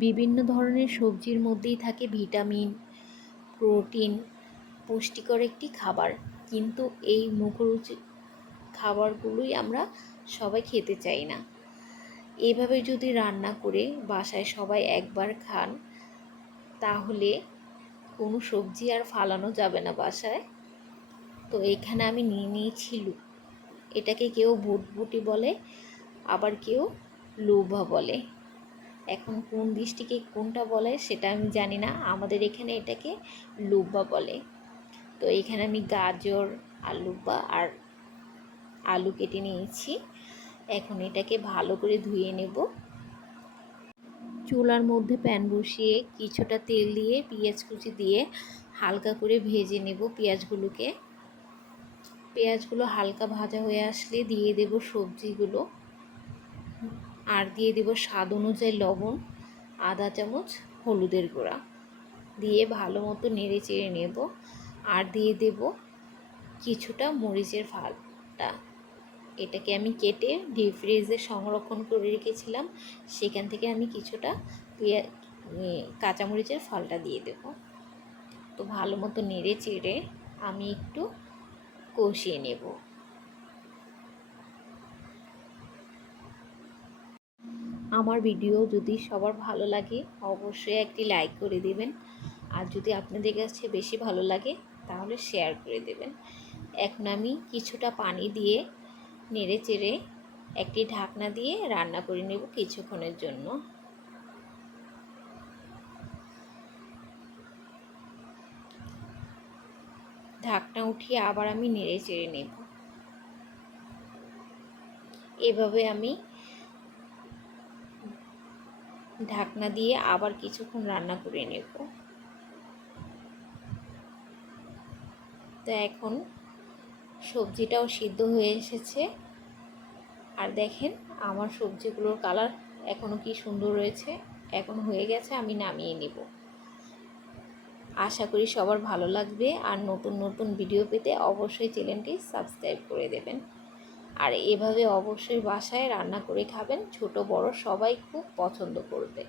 বিভিন্ন ধরনের সবজির মধ্যেই থাকে ভিটামিন, প্রোটিন, পুষ্টিকর একটি খাবার। কিন্তু এই মুখরুচি খাবারগুলোই আমরা সবাই খেতে চাই না। এভাবে যদি রান্না করে বাসায় সবাই একবার খান, তাহলে কোনো সবজি আর ফালানো যাবে না বাসায়। তো এখানে আমি নিয়ে নিয়েছি লু, এটাকে কেউ ভুটভুটি বলে, আবার কেউ লুভা বলে। এখন কোন দৃষ্টিকে কোনটা বলে সেটা আমি জানি না। আমাদের এখানে এটাকে লুব্বা বলে। তো এখানে আমি গাজর, আলুব্বা আর আলু কেটে নিয়েছি। এখন এটাকে ভালো করে ধুয়ে নেব। চুলার মধ্যে প্যান বসিয়ে কিছুটা তেল দিয়ে, পেঁয়াজ কুচি দিয়ে হালকা করে ভেজে নেব পেঁয়াজগুলোকে। পেঁয়াজগুলো হালকা ভাজা হয়ে আসলে দিয়ে দেব সবজিগুলো। আর দিয়ে দেব স্বাদ অনুযায়ী লবণ আধা চামচ, হলুদের গুঁড়া। দিয়ে ভালো মতো নেড়ে চেড়ে নেব। আর দিয়ে দেব কিছুটা মরিচের ফালটা। এটাকে আমি কেটে ডিপ ফ্রিজে সংরক্ষণ করে রেখেছিলাম। সেখান থেকে আমি কিছুটা পেঁয়া কাঁচামরিচের ফালটা দিয়ে দেব। তো ভালো মতো নেড়ে চেড়ে আমি একটু কষিয়ে নেব। আমার ভিডিও যদি সবার ভালো লাগে, অবশ্যই একটি লাইক করে দেবেন। আর যদি আপনাদের কাছে বেশি ভালো লাগে, তাহলে শেয়ার করে দেবেন। এখন আমি কিছুটা পানি দিয়ে নেড়ে চেড়ে একটি ঢাকনা দিয়ে রান্না করে নেব কিছুক্ষণের জন্য। ঢাকনা উঠিয়ে আবার আমি নেড়ে চেড়ে নেব। এভাবে আমি ঢাকনা দিয়ে আবার কিছুক্ষণ রান্না করে নেব। তো এখন সবজিটাও সিদ্ধ হয়ে এসেছে। আর দেখেন আমার সবজিগুলোর কালার এখনও কি সুন্দর রয়েছে। এখন হয়ে গেছে, আমি নামিয়ে নেব। আশা করি সবার ভালো লাগবে। আর নতুন নতুন ভিডিও পেতে অবশ্যই চ্যানেলটি সাবস্ক্রাইব করে দেবেন। আর এভাবে অবশ্যই বাসায় রান্না করে খাবেন। ছোট বড় সবাই খুব পছন্দ করবে।